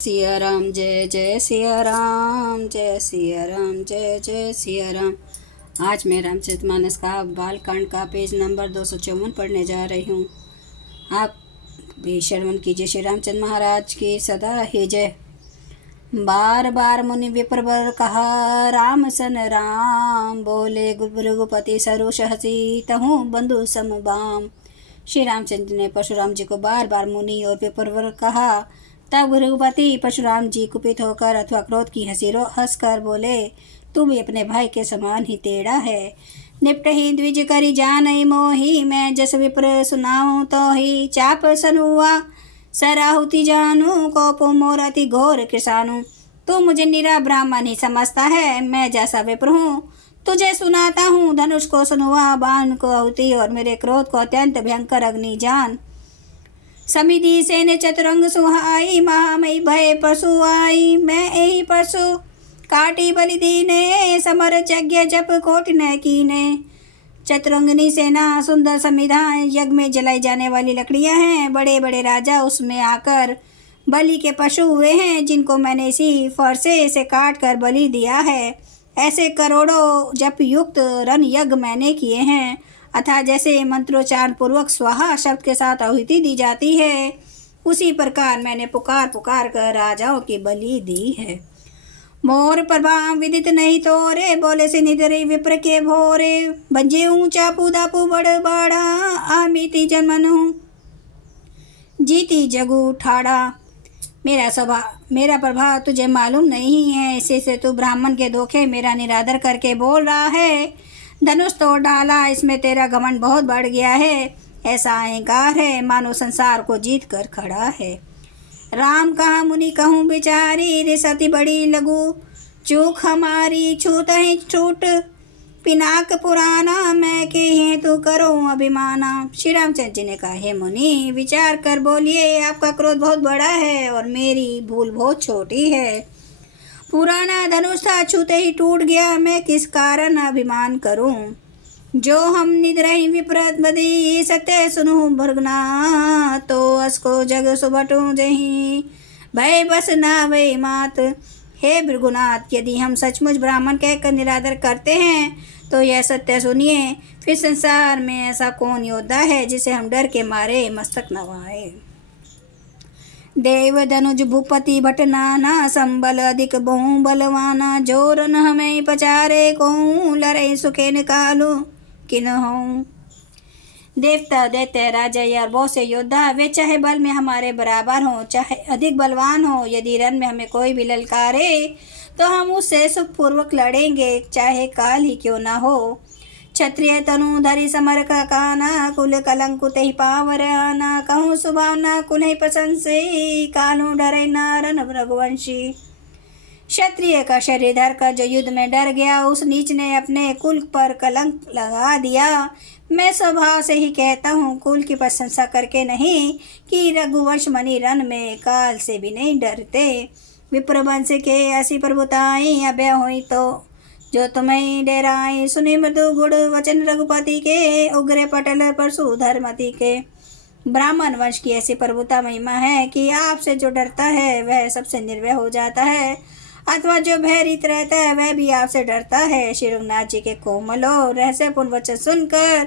सिया राम जय जय सिया राम, जय सिया राम जय जय सिया राम। आज मैं रामचरितमानस का बालकांड का पेज नंबर 254 पढ़ने जा रही हूँ। आप भी श्रवण कीजिए। श्री रामचंद्र महाराज की सदा ही जय। बार बार मुनि विप्रवर कहा, राम सन राम बोले भृगुपति सरोष हसी, तहु बंधु समबाम। श्री रामचंद्र ने परशुराम जी को बार बार मुनि और विप्रवर कहा। तब भृगुपति परशुराम जी कुपित होकर अथवा क्रोध की हंसकर बोले, तू भी अपने भाई के समान ही टेढ़ा है। निपट ही द्विज करी जानई मोही, मैं जस विप्र सुनाऊं तो ही चाप सनुआ सराहुति जानू, कोपो मोर अति घोर कृषाणु। तू मुझे निरा ब्राह्मण ही समझता है, मैं जैसा विप्र हूँ तुझे सुनाता हूँ। धनुष को सनुआ, बाण को आहुति और मेरे क्रोध को अत्यंत भयंकर अग्नि जान। समिधि सेने चतुरंग सुहाई, महामयी भय परसु आई। मैं यही परसु काटी बलि दीने, समर यज्ञ जप कोटि न कीने। चतुरंगनी सेना सुंदर समिधा, यज्ञ में जलाई जाने वाली लकड़ियां हैं। बड़े बड़े राजा उसमें आकर बलि के पशु हुए हैं, जिनको मैंने इसी फरसे से काट कर बलि दिया है। ऐसे करोड़ों जप युक्त रण यज्ञ मैंने किए हैं, अथा जैसे मंत्रोच्चारण पूर्वक स्वाहा शब्द के साथ आहुति दी जाती है, उसी प्रकार मैंने पुकार पुकार कर राजाओं की बलि दी है। मोर प्रभाव विदित नहीं तोरे, बोले से निधरे विप्र के भोरे। बंजे ऊंचा पुदापु बड़ बाड़ा, आमिति जन्मनु जीती जगू ठाड़ा। मेरा प्रभाव तुझे मालूम नहीं है, इसी से तू ब्राह्मण के धोखे मेरा निरादर करके बोल रहा है। धनुष तोड़ डाला, इसमें तेरा घमंड बहुत बढ़ गया है। ऐसा अहंकार है मानो संसार को जीत कर खड़ा है। राम कहा मुनि कहूँ बिचारी, रिसति बड़ी लघु चूक हमारी। छूत ही छूट पिनाक पुराना, मैं के हेतु करो अभिमाना। श्री रामचंद्र जी ने कहा, हे मुनि विचार कर बोलिए, आपका क्रोध बहुत बड़ा है और मेरी भूल बहुत छोटी है। पुराना धनुष था, छूते ही टूट गया, मैं किस कारण अभिमान करूं। जो हम निद्रही विप्रत बदी, सत्य सुनु भृगना, तो असको जग सुबटू जही भय बस ना वे मात। हे भृगुनाथ, यदि हम सचमुच ब्राह्मण कहकर निरादर करते हैं तो यह सत्य सुनिए, फिर संसार में ऐसा कौन योद्धा है जिसे हम डर के मारे मस्तक नवाए। देव धनुज भूपति भट नाना, संबल अधिक बहु बलवाना। जोरन हमें पचारे कहूँ, लड़े सुखे निकालू किन्हूँ। देवता दैत्य राजा या बहुत से योद्धा, वे चाहे बल में हमारे बराबर हों चाहे अधिक बलवान हो, यदि रण में हमें कोई भी ललकारे तो हम उससे सुखपूर्वक लड़ेंगे, चाहे काल ही क्यों ना हो। क्षत्रिय तनु धरि समर का काना, कुल कलंकुत ही पावर आना। कहूँ सुभावना कुल ही प्रशंसे, कालू डरे नारन रघुवंशी। क्षत्रिय का शरीर धर कर जो युद्ध में डर गया, उस नीच ने अपने कुल पर कलंक लगा दिया। मैं स्वभाव से ही कहता हूँ, कुल की प्रशंसा करके नहीं, कि रघुवंश मणि रण में काल से भी नहीं डरते। विप्रवंश के ऐसी प्रभुताई अभय हुई तो जो तुम्हें डेराई। सुनि मृदु गुड़ वचन रघुपति के, उग्र पटल परशु धर्मति के। ब्राह्मण वंश की ऐसी प्रभुता महिमा है कि आपसे जो डरता है वह सबसे निर्भय हो जाता है, अथवा जो भयरहित रहता है वह भी आपसे डरता है। श्री रघुनाथ जी के कोमलो रहस्यपूर्ण वचन सुनकर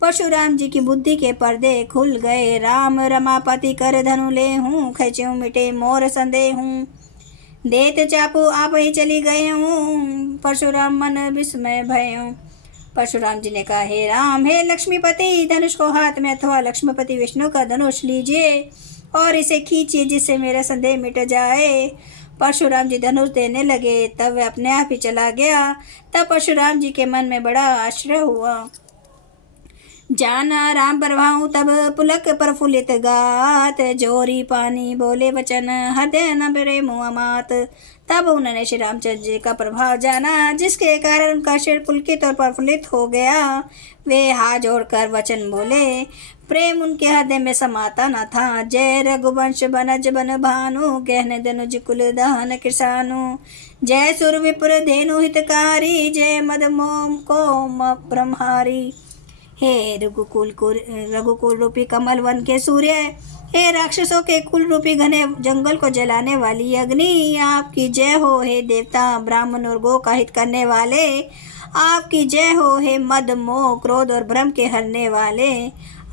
परशुराम जी की बुद्धि के पर्दे खुल गए। राम रमापति कर धनु ले हूँ, खचूँ मिटे मोर संदेह हूँ। देत चापू आप ही चली गए हूँ, परशुराम मन विस्मय भय हूँ। परशुराम जी ने कहा, हे राम, हे लक्ष्मीपति, धनुष को हाथ में अथवा लक्ष्मीपति विष्णु का धनुष लीजिए और इसे खींचिए, जिससे मेरा संदेह मिट जाए। परशुराम जी धनुष देने लगे, तब वह अपने आप ही चला गया। तब परशुराम जी के मन में बड़ा आश्चर्य हुआ। जाना राम प्रभाऊ तब पुलक प्रफुल्लित गात, जोरी पानी बोले वचन हृदय न बिरे मुँह मात। तब उन्होंने श्री रामचंद्र जी का प्रभाव जाना, जिसके कारण उनका सिर पुलकित और प्रफुल्लित हो गया। वे हाथ जोड़कर वचन बोले, प्रेम उनके हृदय में समाता न था। जय रघुवंश बनज बन भानु, गहन धनुज कुल दहन कृषाणु। जय सुर विपुर धेनु हितकारी, जय मद मोम को ब्रह्मारी। हे रघुकुल रूपी कमल वन के सूर्य, हे राक्षसों के कुल रूपी घने जंगल को जलाने वाली अग्नि, आपकी जय हो। हे देवता ब्राह्मण और गो का हित करने वाले, आपकी जय हो। हे मद मोह क्रोध और भ्रम के हरने वाले,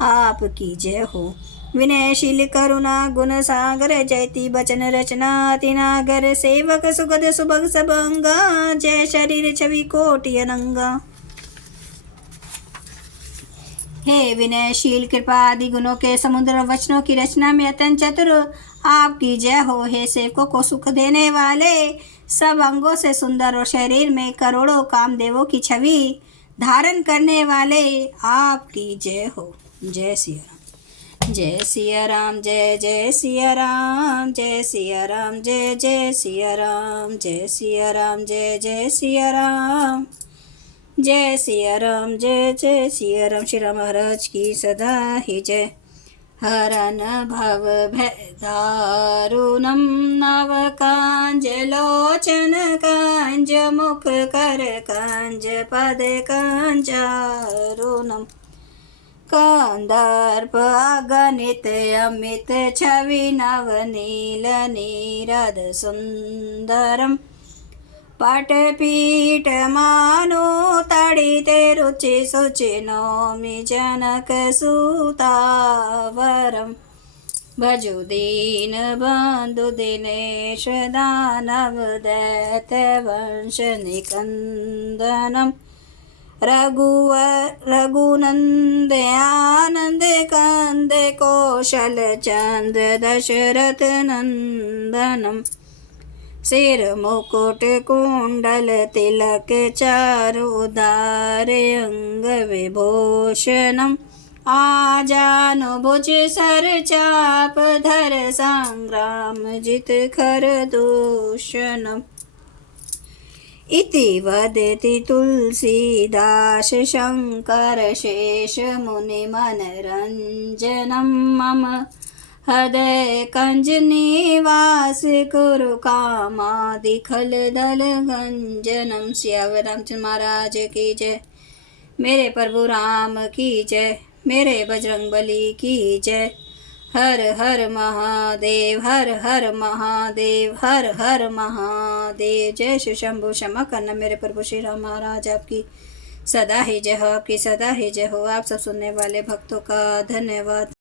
आपकी जय हो। विनयशील करुणा गुण सागर, जयति बचन रचना अति नागर, सेवक सुगद सुभग सब अंगा, जय शरीर छवि कोटि अनंगा। हे विनयशील कृपा आदि गुणों के समुद्र वचनों की रचना में अत्यंत चतुर, आपकी जय हो। हे सेवकों को सुख देने वाले, सब अंगों से सुंदर और शरीर में करोड़ों कामदेवों की छवि धारण करने वाले, आपकी जय हो। जय सिया राम। जय सिया राम, जय जय सिया राम, जय सिया राम, जय जय सिया राम, जय सिया राम, जय जय सिया राम, जय सिया राम, जय जय सिया राम। श्री राम महाराज की सदा ही जय। हरन भव भय दारुणम, नव कांज लोचन कांज, मुख कर कांज पद कांजारुणम, कंदर्प अगणित अमित छवि नवनील नीरद सुंदरम, पटपीठ मानो तड़िते रुचि सुचि नौमि जनक सुतावरम, भजु दीन बंधु दिनेश दानव दैत्य वंश निकंदनम, रघुनंद आनंद कंद कौशल चंद दशरथ नंदनम, सिर मुकुट कुंडल तिलक चारुधार अंग विभूषणम, आजानुभुज सर चाप धर संग्राम जित खर दूषणम। इति वदति तुलसीदास शंकर शेष मुनि मनरंजनम, मम हृदय कंज निवास कुरु कामादि खल दल गंजनम। सियावर रामचंद्र महाराज की जय। मेरे प्रभु राम की जय, मेरे बजरंग बली की जय। हर हर महादेव, हर हर महादेव, हर हर महादेव। जय श्री शंभु। क्षमा करना मेरे प्रभु श्री राम महाराज, आपकी सदा ही जय हो, आपकी सदा ही जय हो। आप सब सुनने वाले भक्तों का धन्यवाद।